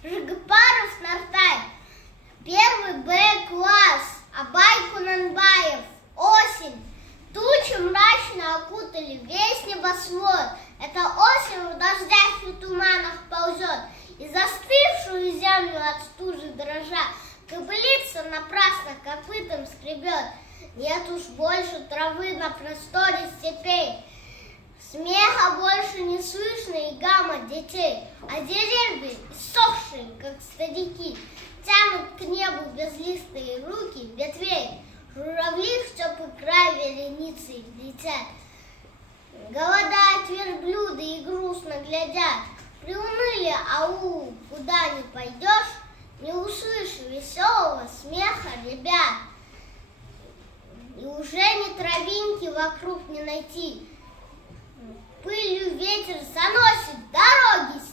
Жигапаров Нартай, 1 Б-класс, Абай Кунанбаев, осень. Тучи мрачно окутали весь небосвод. Это осень в дождях и туманах ползет, и застывшую землю от стужи дрожа кобылица напрасно копытом скребет. Нет уж больше травы на просторе степей, смеха больше не слышно и гамма детей, а деревья, иссохшие, как старики, тянут к небу безлистые руки ветвей. Журавли в теплый край вереницей летят, голодают верблюды и грустно глядят. Приуныли, ау, куда ни пойдешь, не услышишь веселого смеха ребят. И уже ни травинки вокруг не найти, пылью ветер заносит дороги